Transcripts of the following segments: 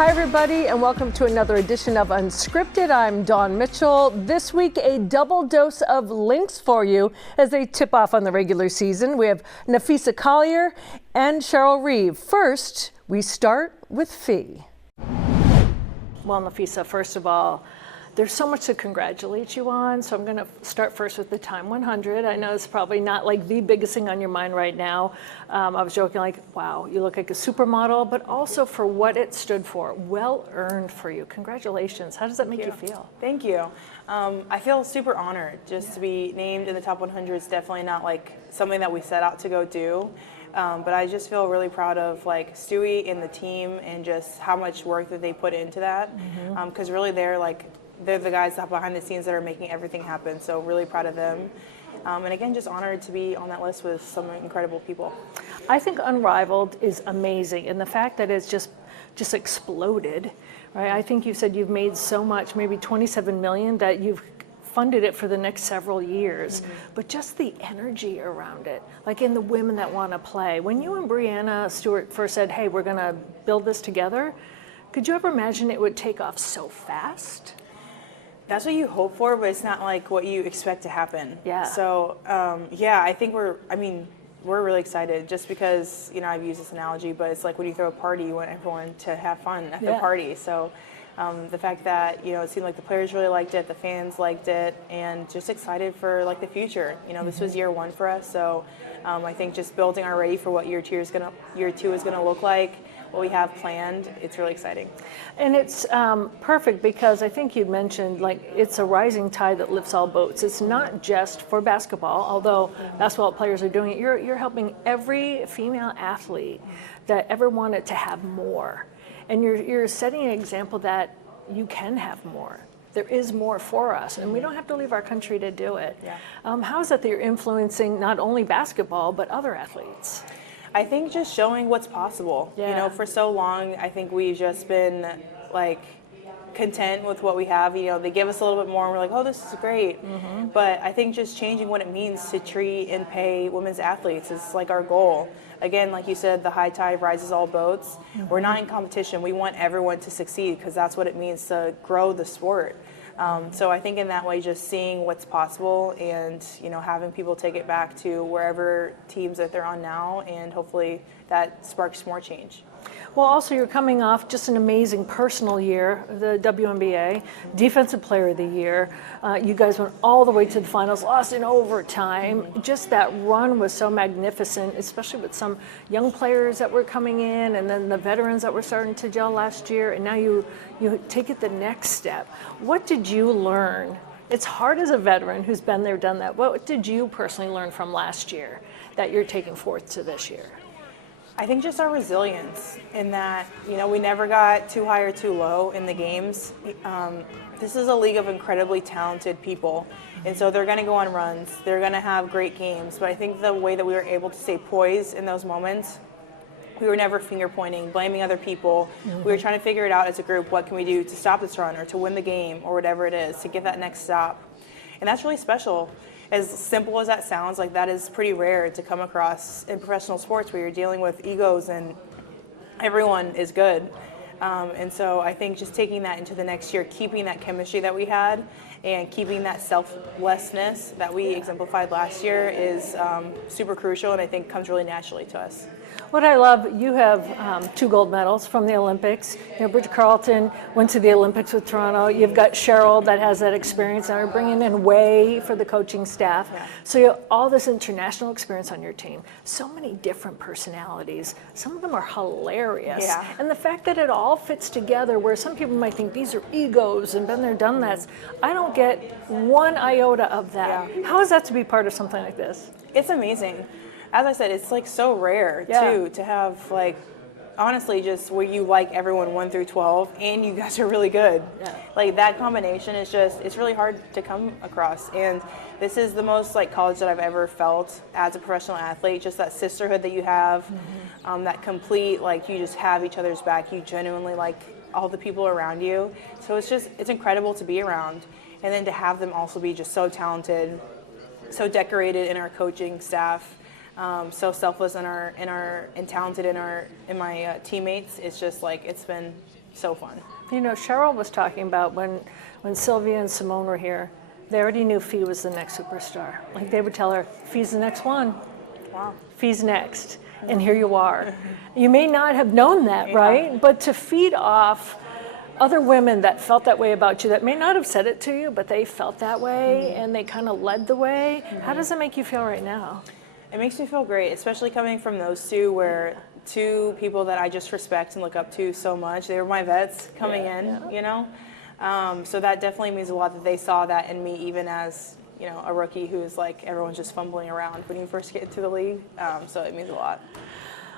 Hi, everybody, and welcome to another edition of Unscripted. I'm Dawn Mitchell. This week, a double dose of Lynx for you as they tip off on the regular season. We have Napheesa Collier and Cheryl Reeve. First, we start with Fee. Well, Napheesa, first of all, there's so much to congratulate you on, so I'm going to start first with the Time 100. I know it's probably not like the biggest thing on your mind right now. I was joking like, wow, you look like a supermodel, but also for what it stood for. Well earned for you. Congratulations. How does that make you feel? Thank you. I feel super honored just to be named in the top 100. Is definitely not like something that we set out to go do. But I just feel really proud of like Stewie and the team and just how much work that they put into that. Because really they're the guys behind the scenes that are making everything happen. So really proud of them. And again, just honored to be on that list with some incredible people. I think Unrivaled is amazing. And the fact that it's just exploded, right? I think you said you've made so much, maybe 27 million, that you've funded it for the next several years. But just the energy around it, like in the women that want to play. When you and Brianna Stewart first said, hey, we're going to build this together, could you ever imagine it would take off so fast? That's what you hope for, but it's not like what you expect to happen. Yeah. So, I think we're really excited just because, I've used this analogy, but it's like when you throw a party, you want everyone to have fun at the party. So the fact that, it seemed like the players really liked it, the fans liked it, and just excited for like the future. This was year one for us. So I think just building already for what year two is going to look like, what we have planned, it's really exciting. And it's perfect because I think you mentioned like it's a rising tide that lifts all boats. It's not just for basketball, although basketball players are doing it. You're helping every female athlete that ever wanted to have more. And you're setting an example that you can have more. There is more for us, and we don't have to leave our country to do it. Yeah. How is it that you're influencing not only basketball, but other athletes? I think just showing what's possible. Yeah. For so long, I think we've just been like content with what we have. They give us a little bit more and we're like, oh, this is great. But I think just changing what it means to treat and pay women's athletes is like our goal. Again, like you said, the high tide rises all boats. We're not in competition. We want everyone to succeed because that's what it means to grow the sport. So I think in that way, just seeing what's possible and, having people take it back to wherever teams that they're on now, and hopefully that sparks more change. Well, also you're coming off just an amazing personal year, the WNBA, Defensive Player of the Year. You guys went all the way to the finals, lost in overtime. Just that run was so magnificent, especially with some young players that were coming in and then the veterans that were starting to gel last year. And now you take it the next step. What did you learn? It's hard as a veteran who's been there, done that. What did you personally learn from last year that you're taking forth to this year? I think just our resilience in that, we never got too high or too low in the games. This is a league of incredibly talented people, and so they're going to go on runs. They're going to have great games, but I think the way that we were able to stay poised in those moments, we were never finger-pointing, blaming other people. We were trying to figure it out as a group. What can we do to stop this run or to win the game or whatever it is, to get that next stop? And that's really special. As simple as that sounds, like that is pretty rare to come across in professional sports where you're dealing with egos and everyone is good. And so I think just taking that into the next year, keeping that chemistry that we had and keeping that selflessness that we exemplified last year is super crucial, and I think comes really naturally to us. What I love, you have 2 gold medals from the Olympics. Bridget Carlton went to the Olympics with Toronto. You've got Cheryl that has that experience, and are bringing in Way for the coaching staff. Yeah. So you have all this international experience on your team. So many different personalities. Some of them are hilarious. Yeah. And the fact that it all fits together, where some people might think these are egos and been there, done that. I don't get one iota of that. Yeah. How is that to be part of something like this? It's amazing. As I said, it's like so rare too to have like, honestly, just where you like everyone 1 through 12 and you guys are really good. Yeah. Like that combination is just, it's really hard to come across. And this is the most like college that I've ever felt as a professional athlete, just that sisterhood that you have, that complete, like you just have each other's back. You genuinely like all the people around you. So it's incredible to be around. And then to have them also be just so talented, so decorated in our coaching staff, so selfless and talented in my teammates. It's just like it's been so fun. You know, Cheryl was talking about when Sylvia and Simone were here, they already knew Fee was the next superstar. Like they would tell her, Fee's the next one. Wow. Fee's next. And here you are. You may not have known that, right? But to feed off other women that felt that way about you, that may not have said it to you, but they felt that way and they kind of led the way. How does it make you feel right now? It makes me feel great, especially coming from those two, where two people that I just respect and look up to so much. They were my vets coming in, you know? So that definitely means a lot that they saw that in me, even as, you know, a rookie who's like, everyone's just fumbling around when you first get into the league. So it means a lot.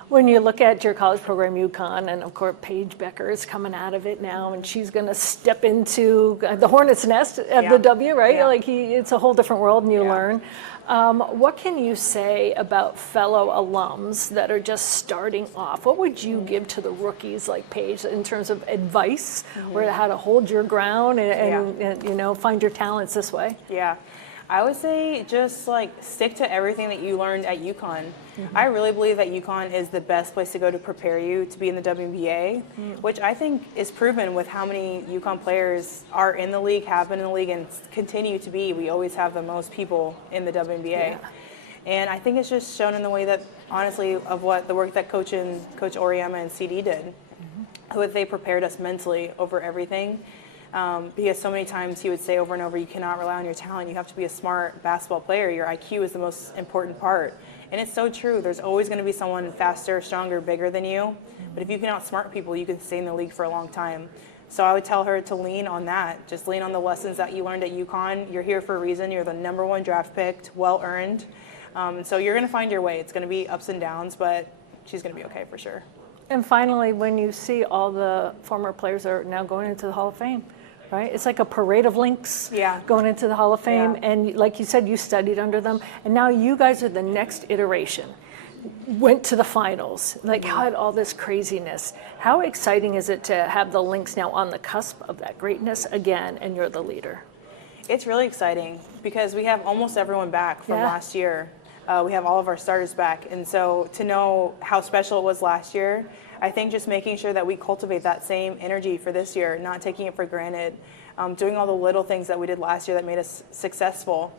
When you look at your college program, UConn, and of course Paige Becker is coming out of it now, and she's going to step into the hornet's nest of the W, right? Yeah. Like it's a whole different world, and you learn. What can you say about fellow alums that are just starting off? What would you give to the rookies like Paige in terms of advice, or how to hold your ground and you know, find your talents this way? Yeah. I would say just like stick to everything that you learned at UConn. I really believe that UConn is the best place to go to prepare you to be in the WNBA, which I think is proven with how many UConn players are in the league, have been in the league, and continue to be. We always have the most people in the WNBA. And I think it's just shown in the way that, honestly, of what the work that Coach Oriema and CD did, who they prepared us mentally over everything. Because so many times he would say over and over, you cannot rely on your talent. You have to be a smart basketball player. Your IQ is the most important part. And it's so true. There's always going to be someone faster, stronger, bigger than you. But if you can outsmart people, you can stay in the league for a long time. So I would tell her to lean on that. Just lean on the lessons that you learned at UConn. You're here for a reason. You're the #1 draft pick, well-earned. So you're going to find your way. It's going to be ups and downs, but she's going to be okay for sure. And finally, when you see all the former players that are now going into the Hall of Fame, right? It's like a parade of Lynx going into the Hall of Fame. And like you said, you studied under them. And now you guys are the next iteration. Went to the finals, like had all this craziness. How exciting is it to have the Lynx now on the cusp of that greatness again, and you're the leader? It's really exciting because we have almost everyone back from last year. We have all of our starters back. And so to know how special it was last year, I think just making sure that we cultivate that same energy for this year, not taking it for granted, doing all the little things that we did last year that made us successful.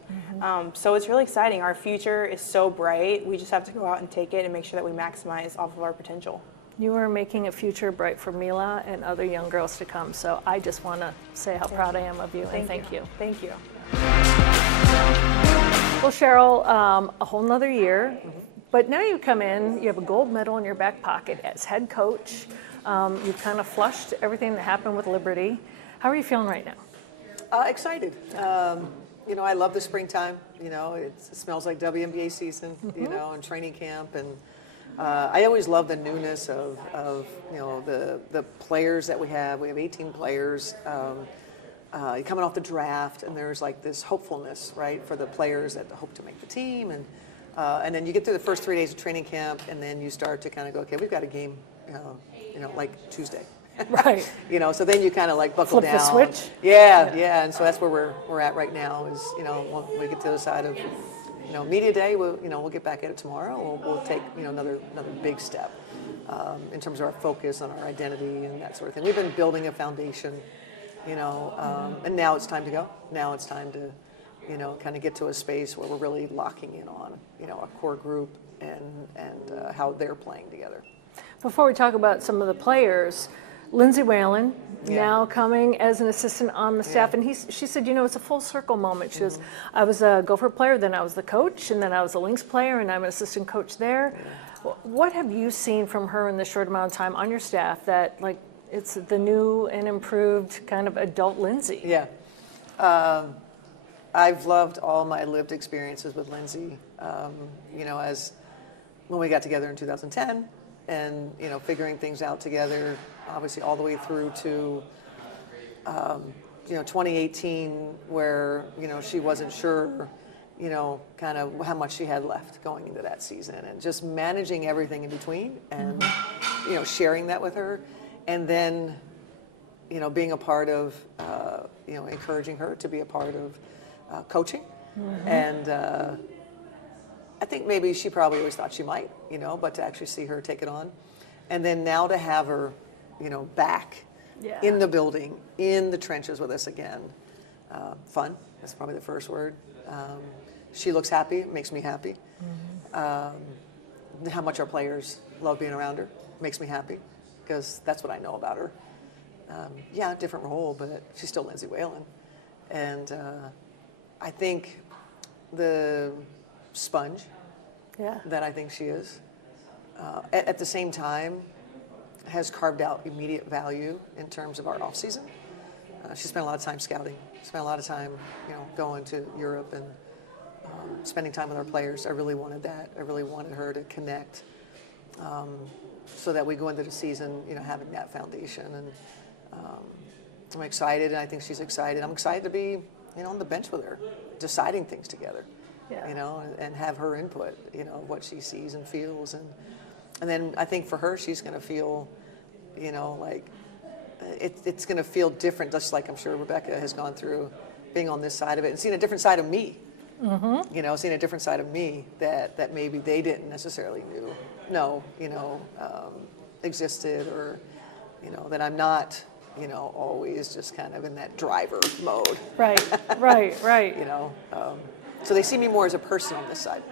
So it's really exciting. Our future is so bright. We just have to go out and take it and make sure that we maximize off of our potential. You are making a future bright for Mila and other young girls to come. So I just want to say how proud I am of you, and thank you. Thank you. Well, Cheryl, a whole nother year. But now you come in, you have a gold medal in your back pocket as head coach. You've kind of flushed everything that happened with Liberty. How are you feeling right now? Excited. You know, I love the springtime. You know, it smells like WNBA season, you know, and training camp. And I always love the newness of you know, the players that we have. We have 18 players coming off the draft, and there's like this hopefulness, right, for the players that hope to make the team. And then you get through the first 3 days of training camp, and then you start to kind of go, okay, we've got a game, you know, like Tuesday. Right. You know, so then you kind of like buckle Flip down. the switch? Yeah, and so that's where we're at right now is, you know, when we get to the side of, you know, media day, we'll get back at it tomorrow. We'll take, you know, another big step in terms of our focus on our identity and that sort of thing. We've been building a foundation, you know, and now it's time to go. Now it's time to, you know, kind of get to a space where we're really locking in on, you know, a core group and how they're playing together. Before we talk about some of the players, Lindsay Whalen, now coming as an assistant on the staff, and she said, you know, it's a full circle moment. She goes, I was a Gopher player, then I was the coach, and then I was a Lynx player, and I'm an assistant coach there. What have you seen from her in this short amount of time on your staff that, like, it's the new and improved kind of adult Lindsay? Yeah. I've loved all my lived experiences with Lindsay, you know, as when we got together in 2010 and, you know, figuring things out together, obviously all the way through to, you know, 2018 where, you know, she wasn't sure, you know, kind of how much she had left going into that season, and just managing everything in between and, you know, sharing that with her. And then, you know, being a part of, you know, encouraging her to be a part of coaching. And I think maybe she probably always thought she might, you know, but to actually see her take it on. And then now to have her, you know, back in the building, in the trenches with us again. Fun, that's probably the first word. She looks happy, it makes me happy. How much our players love being around her makes me happy, because that's what I know about her. Yeah, different role, but she's still Lindsay Whalen. And I think the sponge that I think she is, at the same time, has carved out immediate value in terms of our off season. She spent a lot of time scouting, spent a lot of time, going to Europe and spending time with our players. I really wanted that. I really wanted her to connect, so that we go into the season, having that foundation. And I'm excited, and I think she's excited. I'm excited to be, on the bench with her, deciding things together, and have her input, what she sees and feels. And then I think for her, she's going to feel, like it's going to feel different, just like I'm sure Rebecca has gone through being on this side of it and seeing a different side of me. Seeing a different side of me that maybe they didn't necessarily know existed, or, that I'm not, always just kind of in that driver mode. Right. So they see me more as a person on this side.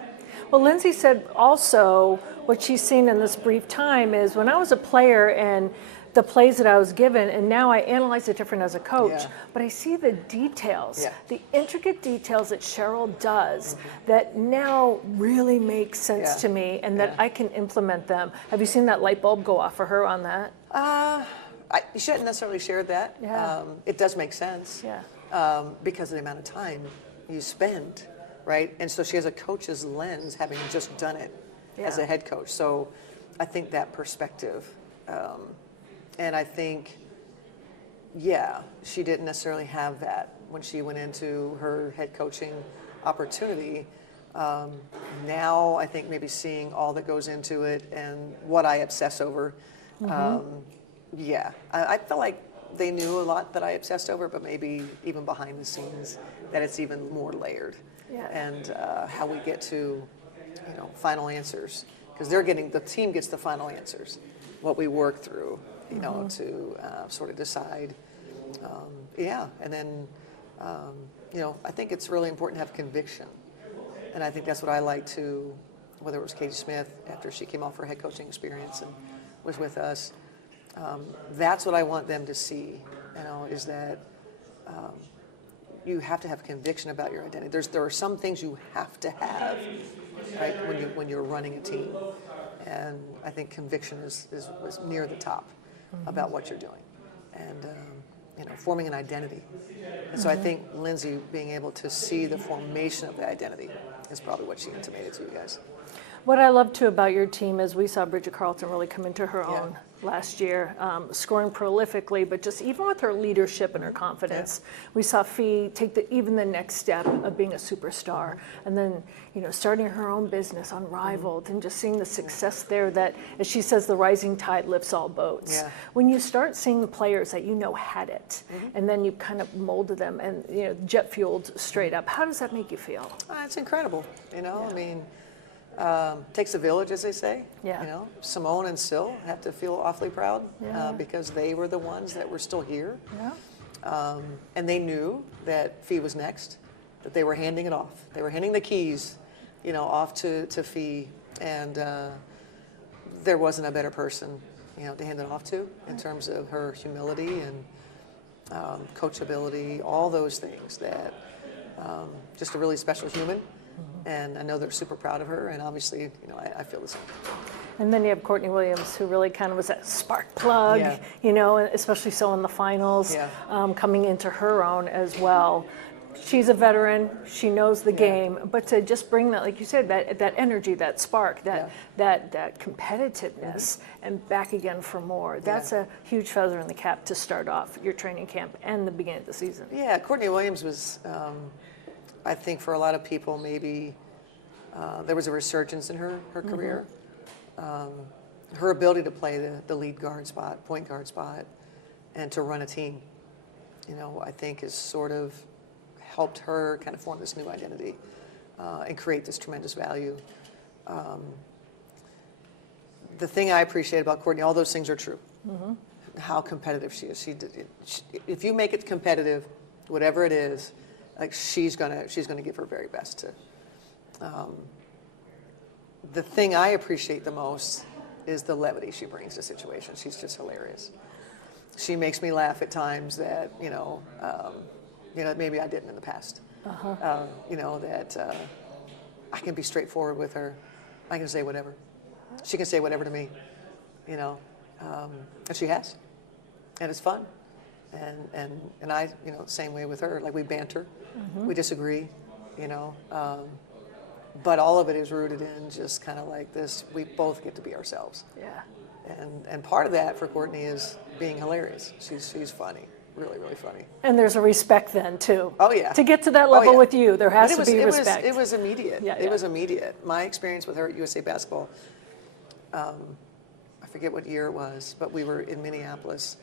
Well, Lindsay said also what she's seen in this brief time is when I was a player and the plays that I was given, and now I analyze it different as a coach, but I see the details, the intricate details that Cheryl does that now really make sense to me, and that I can implement them. Have you seen that light bulb go off for her on that? You shouldn't necessarily share that. It does make sense because of the amount of time you spend, right? And so she has a coach's lens, having just done it as a head coach. So I think that perspective. And I think, she didn't necessarily have that when she went into her head coaching opportunity. Now I think maybe seeing all that goes into it and what I obsess over, I feel like they knew a lot that I obsessed over, but maybe even behind the scenes that it's even more layered. And how we get to, final answers, because the team gets the final answers, what we work through, to sort of decide. And then, I think it's really important to have conviction. And I think that's what I like to, whether it was Katie Smith after she came off her head coaching experience and was with us, that's what I want them to see, is that you have to have conviction about your identity. There are some things you have to have, right, when you're running a team. And I think conviction is near the top about what you're doing, and forming an identity. And so I think Lindsay being able to see the formation of the identity is probably what she intimated to you guys. What I love too about your team is we saw Bridget Carlton really come into her own last year, scoring prolifically, but just even with her leadership and her confidence, we saw Fee take even the next step of being a superstar, and then starting her own business Unrivaled, and just seeing the success there. That, as she says, the rising tide lifts all boats. When you start seeing the players that had it, and then you kind of molded them and jet fueled straight up, how does that make you feel? It's incredible. I mean. Takes a village, as they say. Simone and Sil have to feel awfully proud because they were the ones that were still here. And they knew that Fee was next, that they were handing it off. They were handing the keys, off to Fee. And there wasn't a better person, to hand it off to in terms of her humility and coachability, all those things that just a really special human. And I know they're super proud of her, and obviously, I feel the same. And then you have Courtney Williams, who really kind of was that spark plug, especially so in the finals, coming into her own as well. She's a veteran, she knows the game, but to just bring that, like you said, that energy, that spark, that competitiveness, and back again for more, that's a huge feather in the cap to start off your training camp and the beginning of the season. Yeah, Courtney Williams was... I think for a lot of people, maybe there was a resurgence in her career. Her ability to play the lead guard spot, point guard spot, and to run a team, I think has sort of helped her kind of form this new identity and create this tremendous value. The thing I appreciate about Courtney, all those things are true. how competitive she is. If you make it competitive, whatever it is, like she's gonna give her very best to. The thing I appreciate the most is the levity she brings to situations. She's just hilarious. She makes me laugh at times that maybe I didn't in the past. That I can be straightforward with her. I can say whatever. She can say whatever to me. And she has, and it's fun. And I, same way with her. Like we banter, we disagree, but all of it is rooted in just kind of like this. We both get to be ourselves. Yeah. And part of that for Courtney is being hilarious. She's funny, really, really funny. And there's a respect then too. Oh yeah. To get to that level with you, there has to be respect. It was immediate. Yeah, It was immediate. My experience with her at USA Basketball, I forget what year it was, but we were in Minneapolis,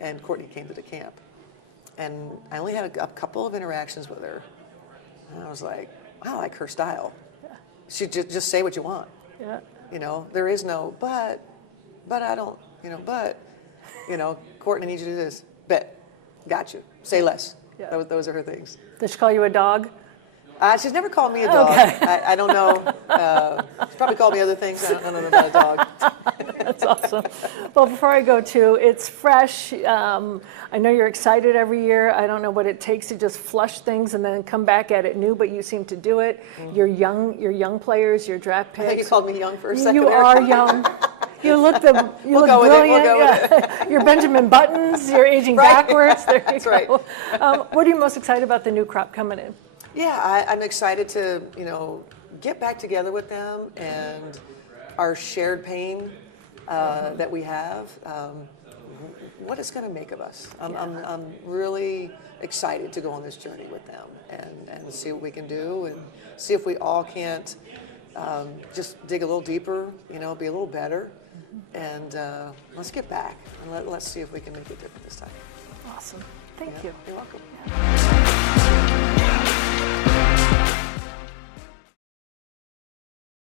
and Courtney came to the camp, and I only had a couple of interactions with her, and I was like, I like her style. Yeah. She just say what you want. Yeah. There is no but I don't, Courtney needs you to do this. Bet, got you. Say less. Yeah. Those are her things. Does she call you a dog? She's never called me a dog. Okay. I don't know. She's probably called me other things. I don't know about a dog. That's awesome. Well, before I go to, it's fresh. I know you're excited every year. I don't know what it takes to just flush things and then come back at it new, but you seem to do it. Mm-hmm. You're young players, your draft picks. I think you called me young for a second. You are young. You look brilliant. We'll go with it. Your Benjamin Buttons. You're aging backwards. There you That's go. right. What are you most excited about the new crop coming in? Yeah, I'm excited to get back together with them and our shared pain that we have. What it's going to make of us. I'm really excited to go on this journey with them and see what we can do and see if we all can't just dig a little deeper, be a little better, and let's get back and let's see if we can make it different this time. Awesome. Thank you. You're welcome.